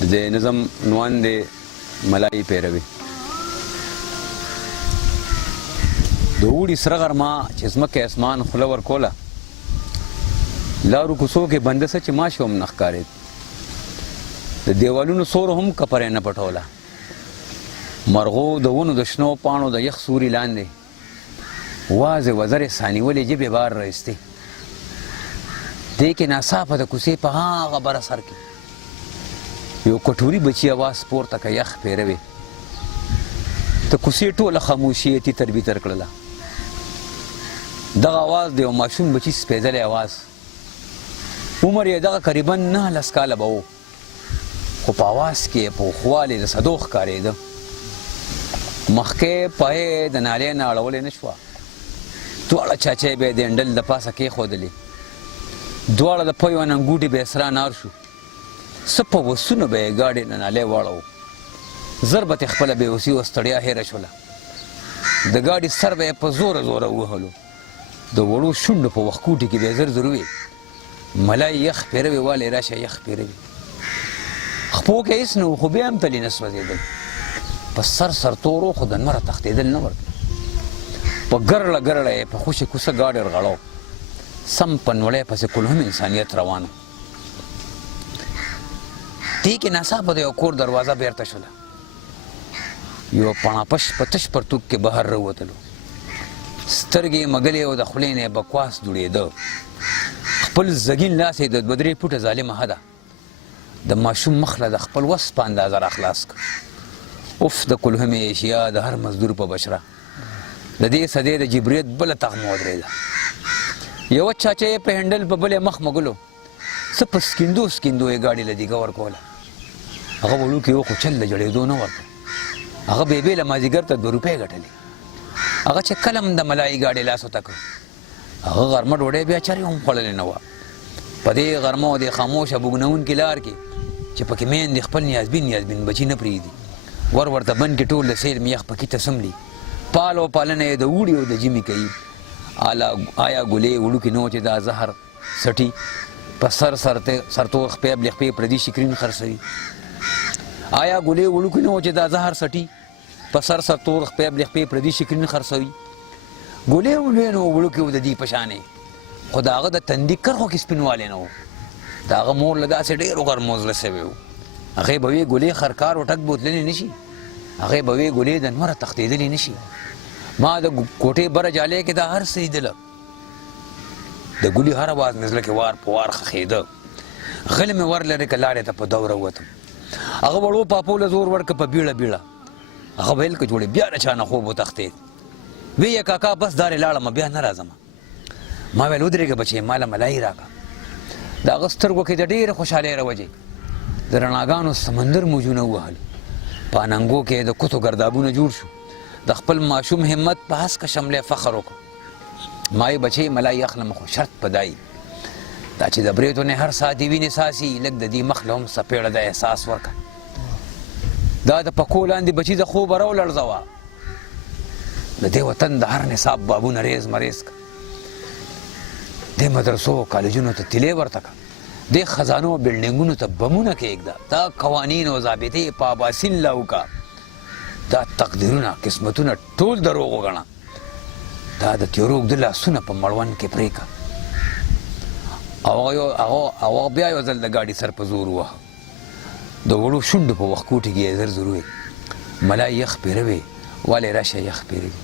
د نظم عنوان دی ملایي پیروي. د اوړي سره غرمه چې ځمکې اسمان خوله ورکوله، لارو کوڅو کې بنده څه چې ماشه هم نه ښکارېد، د دیوالونو سور هم کپرې نه پټوله، مرغو د ونو د شنو پاڼو د یخ سوري لاندې وازې وزرې سانیولې ژبې بار رایستې. دې کې ناڅاپه د کوڅې په هغه بره سر کې یو کټوري بچي اواز پورته که یخ پیروي. د کوڅې ټوله خاموشي یې تیتر بیتر کړله. دغه اواز د یو ماشوم بچي سپېڅلی اواز، عمر یې دغه قریبا 19 کاله به و، خو په اواز کې یې پوخوالی د صدو ښکارېده. مخکې پای د نالۍ نه اړولې نه شوه، دواړه چاچۍ به یې د انډل د پاسه کېښودلې، دواړه د پیو اننګوټي به یې سره انار شو، څه په وسونو به یې ګاډۍ نه نالۍ واړو، زر به تې خپله بېوسي او ستړیا هېره شوله. د ګاډي سر به یې په زوره زوره ووهلو، د وړو شونډو په وښکوټي کې به یې زر زر وویل ملای یخ پیروي والی راشه یخ پیروي. خپو کې هېڅ نه و، خو بیا هم تلي نه سوځېدل، په سر سرتورو خو د نمره تښتېدل نه ورته. په ګرړه ګرړه یې په خوشې کوڅه ګاډی رغړو، سم په نوړی پسې کلهم انسانیت روان و. دې کې ناڅاپه د یو کور دروازه بیرته شوله، یو پڼاپش په تش پرتوګ کې بهر راووتلو، سترګې یې مږلې او د خولې نه یې بکواس دوړېده، خپل زګین لاس یې د 2-3 فوټه ظالمه حده د ماشوم مخ له د خپل وس په اندازه راخلاص کړ. اوف د کلهم ایشیا د هر مزدور په بشره د دې سدې د جبریت بله تغمه ودرېده. یوه چاچه یې په هنډل په بلې مخ مګلو، څه په سکیندو سکیندو یې ګاډي له دیګه ورکوله. هغه وړوکې و خو چل د جړېدو نه ورته، هغه بېبې له مازدیګر ته 2 روپۍ ګټلې. هغه چې کله هم د ملایي ګاډۍ لاس ورته کړ، هغه غرمه ډوډۍ بیا چرې هم خوړلې نه وه. په دې غرمه او دې خاموشه بوږنونکې لار کې چې پکې میندې خپل نیازبین بچي نه پرېږدي، ورته بند کې ټول د سیل میخ پکې تسملي، پال او پالنه یې د اوړي او د ژمي کوي. آیا ګلې وړوکې نه و چې دا زهر سټي، په سرتور خپې بلې پردي شکرین خرڅوي. آیا ګلې وړوکې نه و چې دا زهر سټي، په سرتور خپې بلې پردي شکرین خرڅوي. ګلې ولې نه و وړوکې و د دې په شانې، خو د هغه د تندي کرښو کې سپینوالی نه و. د هغه مور له داسې ډېرو غرمو زړه سوی و. هغې به وې ګلې خرکار و ټک بوتللی نه شي، هغې به وې ګلې د نمره تښتېدلی نه شي. ما د کوټې بره جالۍ کې دا هر څه لیدله، د ګلې هر اواز مې زړه کې وار په وار ښخېده. غلی مې ور لرې که لارې ته په دوره ووتم، هغه وړو پاپو له زور ورکړه په بیړه بیړه. هغه ویل که جوړې بیا د چا نه خوب وتښتېد، ویې کاکا بس دارې لاړم بیا نه راځم. ما ویل ودرېږه بچې ما له ملایي راکړه. د هغه سترګو کې د ډېرې خوشحالۍ روجې د رڼاګانو سمندر موجونه ووهل، په اننګو کې د کوتو ګردابونه جوړ شو. د خپل ماشوم همت په هسکه شملې فخر وکړ. ما یې بچې ملایي اخلم خو شرط په دای دا چې د بریتو نه هر ساعت وینې ساسي، لږ د دې مخ له هم څپېړه د احساس ورکړه. دا د پکو لاندې بچي د خوبه راولړزوه، د دې وطن د هر نصاب بابونه ریز مریز که، دې مدرسو کالجونو ته تیلې ورته که، دې خزانو بلډینګونو ته بمونه کېږده، دا قوانین او ضابطې په اباسین لاو که، دا تقدیرونه قسمتونه ټول دروغ وګڼه، دا د تیورو اوږده لاسونه په مړوند کې پرېږه. او بیا یو ځل د ګاډي سر په زور ووهه، د وړو شونډو په وښکوټي کې یې زر زر وویل ملای یخ پیروي والی راشه یخ پیروي.